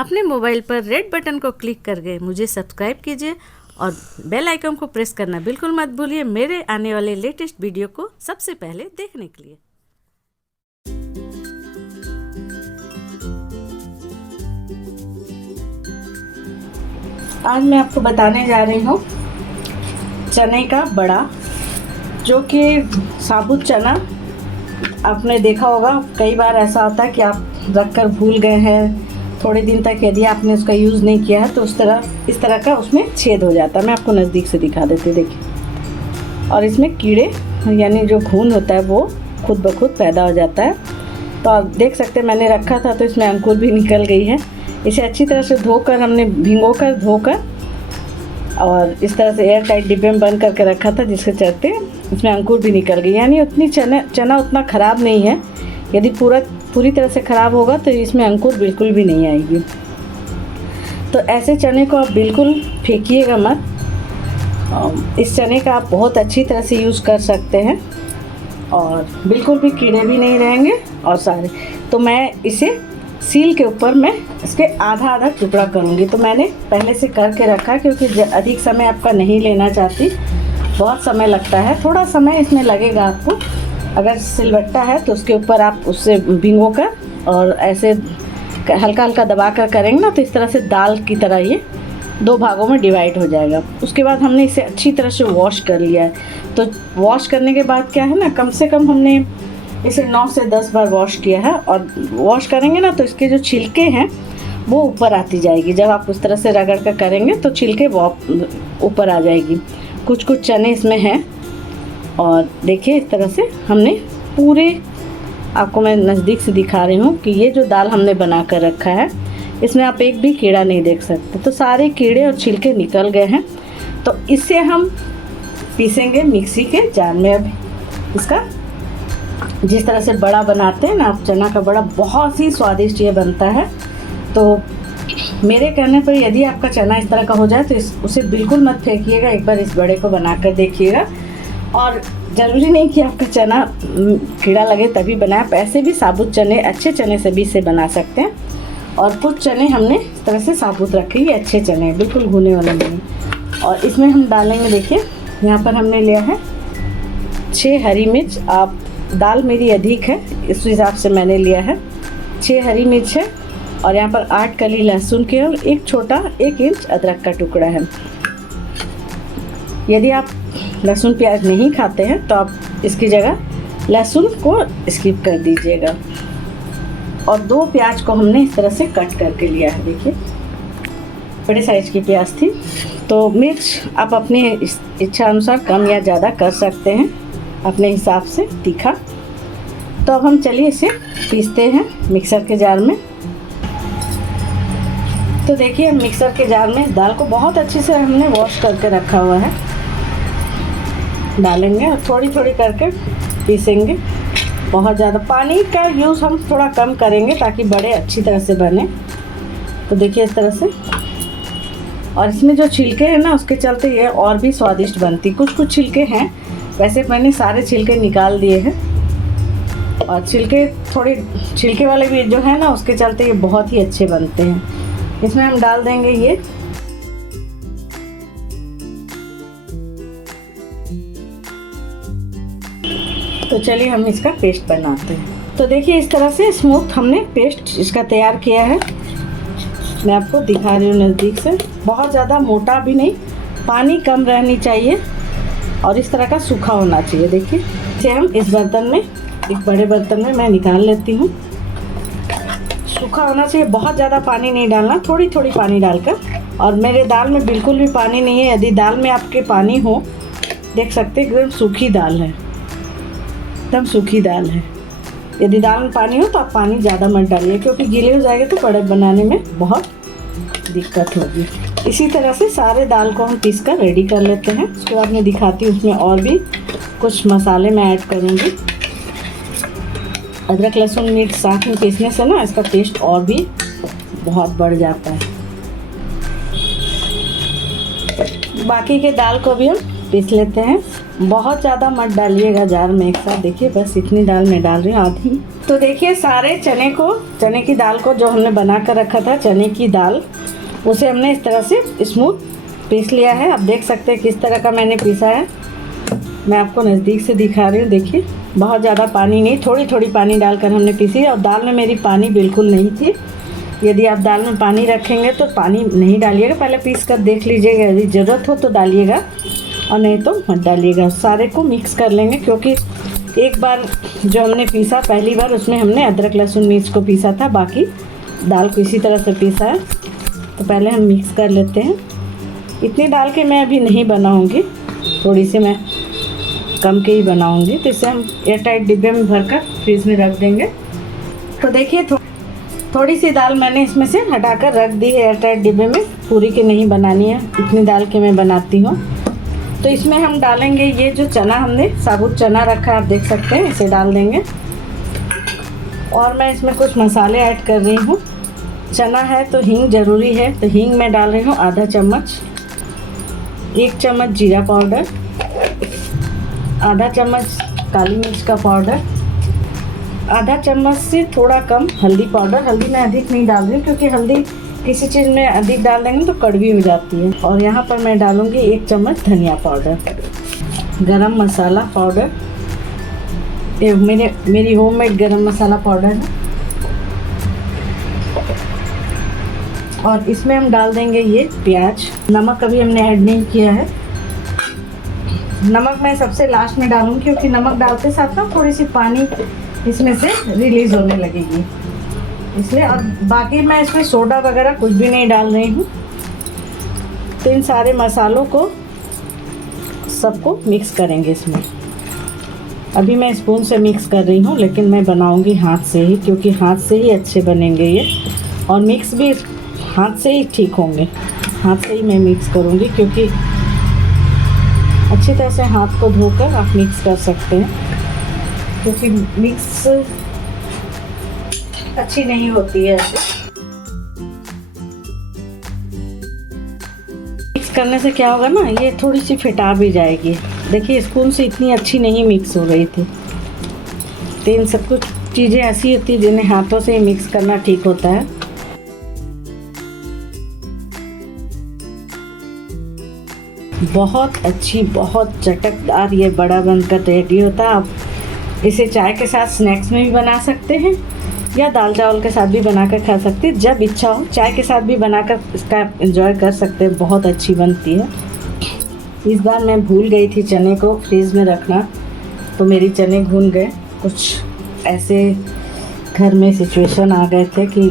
अपने मोबाइल पर red button को क्लिक करके मुझे सब्सक्राइब कीजिए और बेल आइकन को प्रेस करना बिल्कुल मत भूलिए मेरे आने वाले लेटेस्ट वीडियो को सबसे पहले देखने के लिए। आज मैं आपको बताने जा रही हूँ चने का बड़ा, जो कि साबुत चना। आपने देखा होगा कई बार ऐसा होता है कि आप रखकर भूल गए हैं, थोड़े दिन तक यदि आपने उसका यूज़ नहीं किया है तो इस तरह का उसमें छेद हो जाता है। मैं आपको नज़दीक से दिखा देती, देखिए। और इसमें कीड़े यानी जो खून होता है वो खुद ब खुद पैदा हो जाता है। तो आप देख सकते हैं मैंने रखा था तो इसमें अंकुर भी निकल गई है। इसे अच्छी तरह से धोकर हमने धोकर और इस तरह से एयर टाइट डिब्बे में बंद करके रखा था, जिसके चलते इसमें अंकुर भी निकल गई। यानी उतनी चना उतना ख़राब नहीं है। यदि पूरी तरह से ख़राब होगा तो इसमें अंकुर बिल्कुल भी नहीं आएगी। तो ऐसे चने को आप बिल्कुल फेंकिएगा मत। इस चने का आप बहुत अच्छी तरह से यूज़ कर सकते हैं और बिल्कुल भी कीड़े भी नहीं रहेंगे और सारे। तो मैं इसे सील के ऊपर मैं इसके आधा टुकड़ा करूँगी। तो मैंने पहले से करके रखा क्योंकि अधिक समय आपका नहीं लेना चाहती, बहुत समय लगता है। थोड़ा समय इसमें लगेगा आपको। अगर सिलबट्टा है तो उसके ऊपर आप उससे भिगोकर और ऐसे हल्का हल्का दबा कर करेंगे ना तो इस तरह से दाल की तरह ये 2 भागों में डिवाइड हो जाएगा। उसके बाद हमने इसे अच्छी तरह से वॉश कर लिया है। तो वॉश करने के बाद क्या है ना, कम से कम हमने इसे 9 से 10 बार वॉश किया है। और वॉश करेंगे ना तो इसके जो छिलके हैं वो ऊपर आती जाएगी। जब आप उस तरह से रगड़ कर करेंगे तो छिलके ऊपर आ जाएगी। कुछ चने इसमें हैं और देखिए इस तरह से हमने पूरे, आपको मैं नज़दीक से दिखा रही हूँ कि ये जो दाल हमने बना कर रखा है इसमें आप एक भी कीड़ा नहीं देख सकते। तो सारे कीड़े और छिलके निकल गए हैं। तो इससे हम पीसेंगे मिक्सी के जार में। अब इसका जिस तरह से बड़ा बनाते हैं ना आप, चना का बड़ा बहुत ही स्वादिष्ट ये बनता है। तो मेरे कहने पर यदि आपका चना इस तरह का हो जाए तो उसे बिल्कुल मत फेंकिएगा, एक बार इस बड़े को बनाकर देखिएगा। और ज़रूरी नहीं कि आपका चना कीड़ा लगे तभी बनाए, ऐसे भी साबुत चने, अच्छे चने से भी इसे बना सकते हैं। और कुछ चने हमने इस तरह से साबुत रखे, ये अच्छे चने बिल्कुल भुने वाले नहीं। और इसमें हम डालेंगे, देखिए यहाँ पर हमने लिया है 6 हरी मिर्च। आप दाल मेरी अधिक है इस हिसाब से मैंने लिया है। 6 हरी मिर्च है और यहाँ पर 8 कली लहसुन के और एक छोटा 1 इंच अदरक का टुकड़ा है। यदि आप लहसुन प्याज नहीं खाते हैं तो आप इसकी जगह लहसुन को स्किप कर दीजिएगा। और 2 प्याज को हमने इस तरह से कट करके लिया है। देखिए बड़े साइज़ की प्याज थी। तो मिर्च आप अपने इच्छा अनुसार कम या ज़्यादा कर सकते हैं अपने हिसाब से तीखा। तो अब हम चलिए इसे पीसते हैं मिक्सर के जार में। तो देखिए हम मिक्सर के जार में दाल को बहुत अच्छे से हमने वॉश करके रखा हुआ है, डालेंगे और थोड़ी करके पीसेंगे। बहुत ज़्यादा पानी का यूज़ हम थोड़ा कम करेंगे ताकि बड़े अच्छी तरह से बने। तो देखिए इस तरह से। और इसमें जो छिलके हैं ना उसके चलते ये और भी स्वादिष्ट बनती। कुछ छिलके हैं, वैसे मैंने सारे छिलके निकाल दिए हैं। और थोड़े छिलके वाले भी जो है ना उसके चलते ये बहुत ही अच्छे बनते हैं। इसमें हम डाल देंगे ये तो चलिए हम इसका पेस्ट बनाते हैं। तो देखिए इस तरह से स्मूथ हमने पेस्ट इसका तैयार किया है। मैं आपको दिखा रही हूँ नज़दीक से। बहुत ज़्यादा मोटा भी नहीं, पानी कम रहनी चाहिए और इस तरह का सूखा होना चाहिए। देखिए इसे हम इस बर्तन में, एक बड़े बर्तन में मैं निकाल लेती हूँ। सूखा होना चाहिए, बहुत ज़्यादा पानी नहीं डालना, थोड़ी पानी डालकर। और मेरे दाल में बिल्कुल भी पानी नहीं है। यदि दाल में आपके पानी हो, देख सकते एकदम सूखी दाल है, एकदम सूखी दाल है। यदि दाल में पानी हो तो आप पानी ज़्यादा मत डालिए क्योंकि गीले हो जाएगा तो बड़े बनाने में बहुत दिक्कत होगी। इसी तरह से सारे दाल को हम पीस कर रेडी कर लेते हैं। उसके बाद मैं दिखाती हूँ उसमें और भी कुछ मसाले मैं ऐड करूँगी। अदरक लहसुन मिर्च साथ में पीसने से ना इसका टेस्ट और भी बहुत बढ़ जाता है। बाकी के दाल को भी हम पीस लेते हैं। बहुत ज़्यादा मत डालिएगा जार में एक साथ। देखिए बस इतनी दाल मैं डाल रही हूँ, आधी। तो देखिए सारे चने की दाल को जो हमने बना कर रखा था, चने की दाल, उसे हमने इस तरह से स्मूथ पीस लिया है। आप देख सकते हैं किस तरह का मैंने पीसा है। मैं आपको नज़दीक से दिखा रही हूँ। देखिए बहुत ज़्यादा पानी नहीं, थोड़ी थोड़ी पानी डालकर हमने पीसी। और दाल में मेरी पानी बिल्कुल नहीं थी। यदि आप दाल में पानी रखेंगे तो पानी नहीं डालिएगा, पहले पीस कर देख लीजिएगा, यदि ज़रूरत हो तो डालिएगा और नहीं तो मत डालिएगा। सारे को मिक्स कर लेंगे, क्योंकि एक बार जो हमने पीसा पहली बार, उसमें हमने अदरक लहसुन मिर्च को पीसा था, बाकी दाल को इसी तरह से पीसा है। तो पहले हम मिक्स कर लेते हैं। इतनी दाल के मैं अभी नहीं बनाऊंगी, थोड़ी सी मैं कम के ही बनाऊंगी। तो इसे हम एयरटाइट डिब्बे में भरकर फ्रीज में रख देंगे। तो देखिए थोड़ी सी दाल मैंने इसमें से हटाकर रख दी है एयरटाइट डिब्बे में, पूरी की नहीं बनानी है, इतनी दाल के मैं बनाती हूँ। तो इसमें हम डालेंगे ये जो चना हमने साबुत चना रखा है, आप देख सकते हैं, इसे डाल देंगे। और मैं इसमें कुछ मसाले ऐड कर रही हूँ। चना है तो हींग ज़रूरी है, तो हींग मैं डाल रही हूँ आधा चम्मच, 1 चम्मच जीरा पाउडर, आधा चम्मच काली मिर्च का पाउडर, आधा चम्मच से थोड़ा कम हल्दी पाउडर। हल्दी मैं अधिक नहीं डाल रही हूँ, क्योंकि हल्दी किसी चीज़ में अधिक डाल देंगे तो कड़वी हो जाती है। और यहाँ पर मैं डालूँगी 1 चम्मच धनिया पाउडर, गरम मसाला पाउडर, ये मेरी होममेड गरम मसाला पाउडर है। और इसमें हम डाल देंगे ये प्याज। नमक अभी हमने ऐड नहीं किया है, नमक मैं सबसे लास्ट में डालूँगी, क्योंकि नमक डालते साथ ना थोड़ी सी पानी इसमें से रिलीज़ होने लगेगी इसलिए। और बाकी मैं इसमें सोडा वगैरह कुछ भी नहीं डाल रही हूँ। तो इन सारे मसालों को सबको मिक्स करेंगे इसमें। अभी मैं स्पून से मिक्स कर रही हूँ, लेकिन मैं बनाऊँगी हाथ से ही, क्योंकि हाथ से ही अच्छे बनेंगे ये, और मिक्स भी हाथ से ही ठीक होंगे। हाथ से ही मैं मिक्स करूँगी, क्योंकि अच्छी तरह से हाथ को धोकर आप मिक्स कर सकते हैं, क्योंकि मिक्स अच्छी नहीं होती है ऐसे। मिक्स करने से क्या होगा ना, ये थोड़ी सी फिटा भी जाएगी। देखिए स्पून से इतनी अच्छी नहीं मिक्स हो रही थी। तो इन सब कुछ चीज़ें ऐसी होती हैं जिन्हें हाथों से ही मिक्स करना ठीक होता है। बहुत अच्छी, बहुत चटकदार ये बड़ा बनकर रेडी होता है। आप इसे चाय के साथ स्नैक्स में भी बना सकते हैं, या दाल चावल के साथ भी बनाकर खा सकते हैं। जब इच्छा हो चाय के साथ भी बनाकर इसका एंजॉय कर सकते हैं, बहुत अच्छी बनती है। इस बार मैं भूल गई थी चने को फ्रीज में रखना, तो मेरी चने भून गए। कुछ ऐसे घर में सिचुएशन आ गए थे कि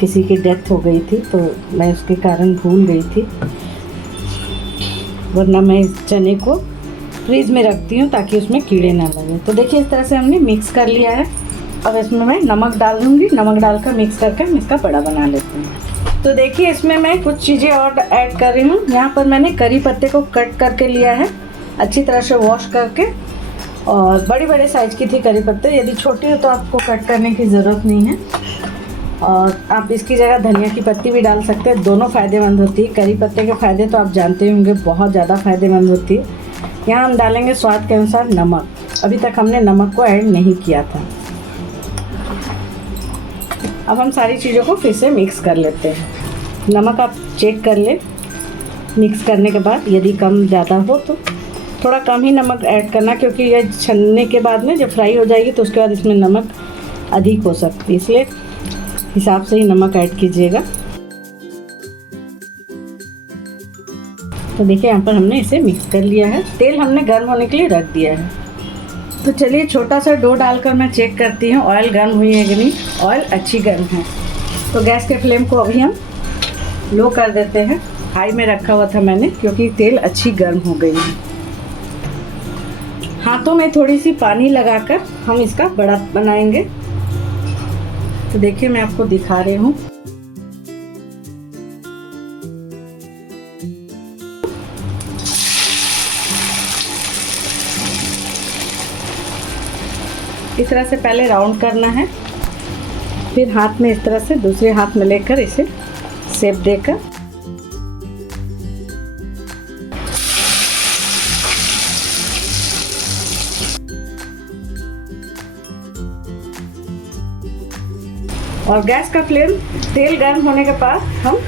किसी की डेथ हो गई थी, तो मैं उसके कारण भूल गई थी, वरना मैं इस चने को फ्रीज में रखती हूँ ताकि उसमें कीड़े ना लगे। तो देखिए इस तरह से हमने मिक्स कर लिया है। अब इसमें मैं नमक डाल दूँगी, नमक डालकर मिक्स करके हम इसका बड़ा बना लेते हैं। तो देखिए इसमें मैं कुछ चीज़ें और ऐड कर रही हूँ। यहाँ पर मैंने करी पत्ते को कट करके लिया है, अच्छी तरह से वॉश करके, और बड़े बड़े साइज़ की थी करी पत्ते। यदि छोटी हो तो आपको कट करने की ज़रूरत नहीं है। और आप इसकी जगह धनिया की पत्ती भी डाल सकते हैं, दोनों फ़ायदेमंद होती है। करी पत्ते के फ़ायदे तो आप जानते होंगे, बहुत ज़्यादा फ़ायदेमंद होती है। यहाँ हम डालेंगे स्वाद के अनुसार नमक। अभी तक हमने नमक को ऐड नहीं किया था। अब हम सारी चीज़ों को फिर से मिक्स कर लेते हैं। नमक आप चेक कर लें मिक्स करने के बाद, यदि कम ज़्यादा हो तो थोड़ा कम ही नमक ऐड करना, क्योंकि यह छनने के बाद में जब फ्राई हो जाएगी तो उसके बाद इसमें नमक अधिक हो सकती है, इसलिए हिसाब से ही नमक ऐड कीजिएगा। तो देखिए यहाँ पर हमने इसे मिक्स कर लिया है। तेल हमने गर्म होने के लिए रख दिया है। तो चलिए छोटा सा डो डालकर मैं चेक करती हूँ ऑयल गर्म हुई है कि नहीं। ऑयल अच्छी गर्म है। तो गैस के फ्लेम को अभी हम लो कर देते हैं। हाई में रखा हुआ था मैंने, क्योंकि तेल अच्छी गर्म हो गई है। हाथों में थोड़ी सी पानी लगाकर हम इसका बड़ा बनाएंगे। तो देखिए मैं आपको दिखा रही हूँ। इस तरह से पहले राउंड करना है, फिर हाथ में इस तरह से दूसरे हाथ में लेकर इसे शेप देकर और गैस का फ्लेम तेल गर्म होने के बाद हम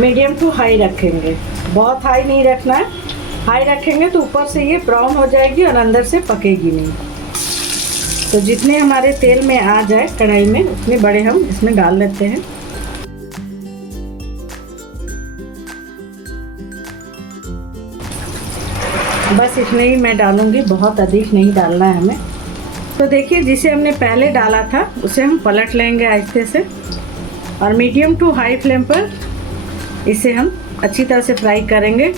मीडियम टू हाई रखेंगे। बहुत हाई नहीं रखना है, हाई रखेंगे तो ऊपर से ये ब्राउन हो जाएगी और अंदर से पकेगी नहीं। तो जितने हमारे तेल में आ जाए कढ़ाई में उतने बड़े हम इसमें डाल लेते हैं। बस इतने ही मैं डालूंगी, बहुत अधिक नहीं डालना है हमें। तो देखिए जिसे हमने पहले डाला था उसे हम पलट लेंगे आहिस्ते से और मीडियम टू हाई फ्लेम पर इसे हम अच्छी तरह से फ्राई करेंगे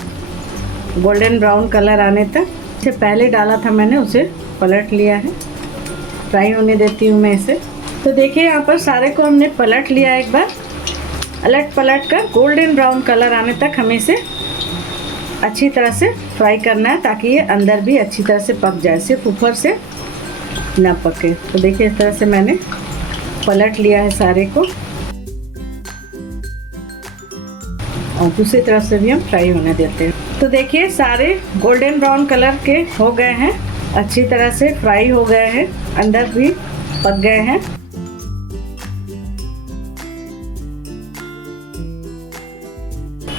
गोल्डन ब्राउन कलर आने तक। इसे पहले डाला था मैंने उसे पलट लिया है, फ्राई होने देती हूँ मैं इसे। तो देखिए यहाँ पर सारे को हमने पलट लिया, एक बार अलट पलट कर गोल्डन ब्राउन कलर आने तक हमें इसे अच्छी तरह से फ्राई करना है ताकि ये अंदर भी अच्छी तरह से पक जाए, सिर्फ ऊपर से ना पके। तो देखिए इस तरह से मैंने पलट लिया है सारे को और दूसरी तरफ से भी हम फ्राई होने देते हैं। तो देखिए सारे गोल्डन ब्राउन कलर के हो गए हैं, अच्छी तरह से फ्राई हो गए हैं, अंदर भी पक गए हैं।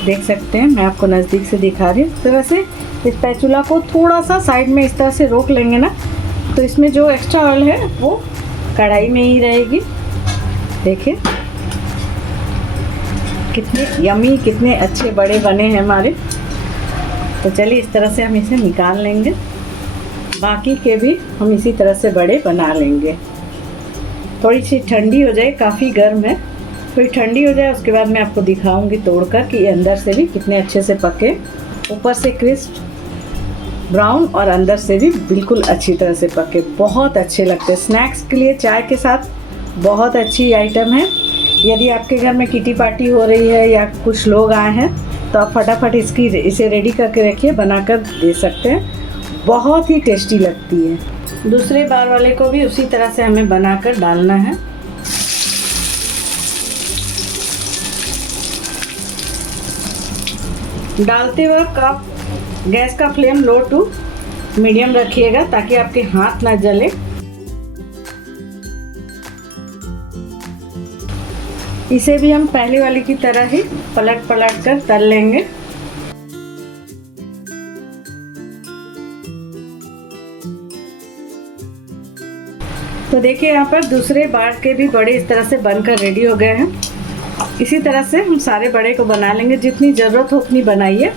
देख सकते हैं, मैं आपको नज़दीक से दिखा रही हूँ। इस तरह से इस स्पैचुला को थोड़ा सा साइड में इस तरह से रोक लेंगे ना तो इसमें जो एक्स्ट्रा ऑयल है वो कढ़ाई में ही रहेगी। देखिए कितने यमी, कितने अच्छे बड़े बने हैं हमारे। तो चलिए इस तरह से हम इसे निकाल लेंगे, बाकी के भी हम इसी तरह से बड़े बना लेंगे। थोड़ी सी ठंडी हो जाए, काफ़ी गर्म है, थोड़ी ठंडी हो जाए उसके बाद मैं आपको दिखाऊंगी तोड़कर कि ये अंदर से भी कितने अच्छे से पके, ऊपर से क्रिस्प ब्राउन और अंदर से भी बिल्कुल अच्छी तरह से पके। बहुत अच्छे लगते हैं स्नैक्स के लिए, चाय के साथ बहुत अच्छी आइटम है। यदि आपके घर में किटी पार्टी हो रही है या कुछ लोग आए हैं तो आप फटाफट इसे रेडी करके रखिए, बनाकर दे सकते हैं, बहुत ही टेस्टी लगती है। दूसरे बार वाले को भी उसी तरह से हमें बनाकर डालना है। डालते वक्त आप गैस का फ्लेम लो टू मीडियम रखिएगा ताकि आपके हाथ ना जले। इसे भी हम पहले वाली की तरह ही पलट पलट कर तल लेंगे। तो देखिए यहाँ पर दूसरे बार के भी बड़े इस तरह से बनकर रेडी हो गए हैं। इसी तरह से हम सारे बड़े को बना लेंगे, जितनी ज़रूरत हो उतनी बनाइए।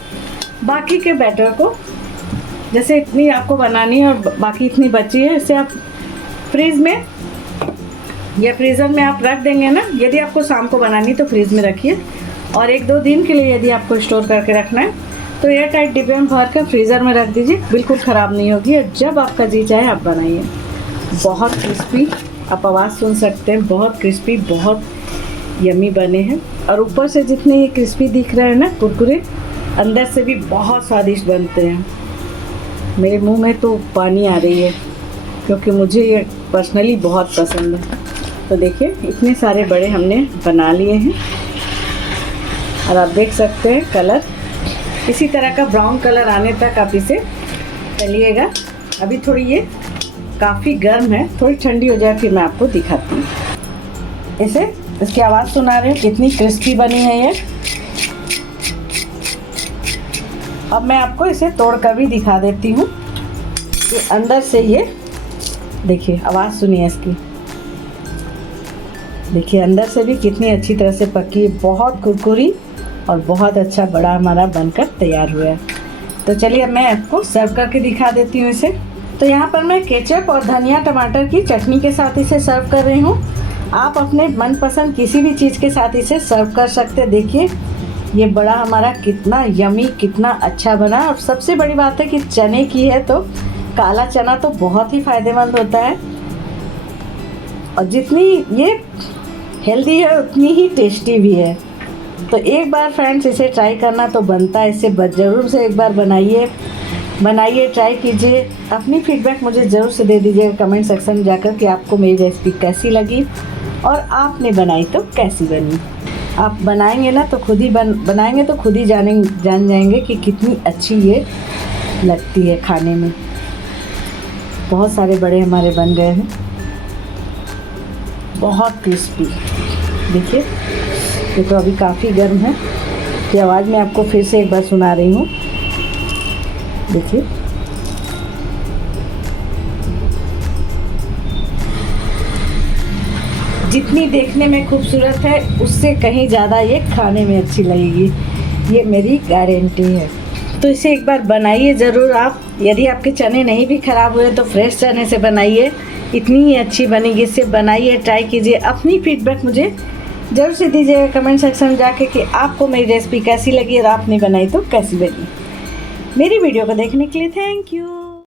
बाकी के बैटर को जैसे इतनी आपको बनानी है और बाकी इतनी बची है, इसे आप फ्रीज में या फ्रीज़र में आप रख देंगे ना। यदि आपको शाम को बनानी तो फ्रीज में रखिए और 1-2 दिन के लिए यदि आपको स्टोर करके रखना है तो एयर टाइट डिब्बे में भर कर फ्रीज़र में रख दीजिए, बिल्कुल ख़राब नहीं होगी और जब आपका जी चाहे आप बनाइए। बहुत क्रिस्पी, आप आवाज़ सुन सकते हैं, बहुत क्रिस्पी, बहुत यमी बने हैं। और ऊपर से जितने ये क्रिस्पी दिख रहे हैं ना कुरकुरे, अंदर से भी बहुत स्वादिष्ट बनते हैं। मेरे मुंह में तो पानी आ रही है क्योंकि मुझे ये पर्सनली बहुत पसंद है। तो देखिए इतने सारे बड़े हमने बना लिए हैं और आप देख सकते हैं कलर इसी तरह का ब्राउन कलर आने तक आप इसे तलिएगा। अभी थोड़ी ये काफ़ी गर्म है, थोड़ी ठंडी हो जाए फिर मैं आपको दिखाती हूँ। इसकी आवाज़ सुना रहे हैं कितनी क्रिस्पी बनी है ये। अब मैं आपको इसे तोड़ कर भी दिखा देती हूँ कि अंदर से ये देखिए, आवाज़ सुनिए इसकी। देखिए अंदर से भी कितनी अच्छी तरह से पकी है, बहुत कुरकुरी और बहुत अच्छा बड़ा हमारा बनकर तैयार हुआ है। तो चलिए अब मैं आपको सर्व करके दिखा देती हूँ इसे। तो यहाँ पर मैं केचप और धनिया टमाटर की चटनी के साथ इसे सर्व कर रही हूँ। आप अपने मनपसंद किसी भी चीज़ के साथ इसे सर्व कर सकते हैं। देखिए ये बड़ा हमारा कितना यमी, कितना अच्छा बना। और सबसे बड़ी बात है कि चने की है तो काला चना तो बहुत ही फ़ायदेमंद होता है और जितनी ये हेल्दी है उतनी ही टेस्टी भी है। तो एक बार फ्रेंड्स इसे ट्राई करना तो बनता है, इसे ज़रूर से एक बार बनाइए, ट्राई कीजिए। अपनी फीडबैक मुझे ज़रूर से दे दीजिएगा कमेंट सेक्शन में जाकर कि आपको मेरी रेसिपी कैसी लगी और आपने बनाई तो कैसी बनी। आप बनाएंगे ना तो खुद ही बनाएंगे तो खुद ही जान जाएंगे कि कितनी अच्छी ये लगती है खाने में। बहुत सारे बड़े हमारे बन गए हैं, बहुत क्रिस्पी। देखिए ये तो अभी काफ़ी गर्म है। ये आवाज़ मैं आपको फिर से एक बार सुना रही हूँ। देखिए जितनी देखने में खूबसूरत है उससे कहीं ज़्यादा ये खाने में अच्छी लगेगी, ये मेरी गारंटी है। तो इसे एक बार बनाइए ज़रूर आप। यदि आपके चने नहीं भी ख़राब हुए तो फ्रेश चने से बनाइए, इतनी ही अच्छी बनेगी। इससे बनाइए, ट्राई कीजिए, अपनी फीडबैक मुझे ज़रूर से दीजिएगा कमेंट सेक्शन में जाके कि आपको मेरी रेसिपी कैसी लगी और आपने बनाई तो कैसी बनी। मेरी वीडियो को देखने के लिए थैंक यू।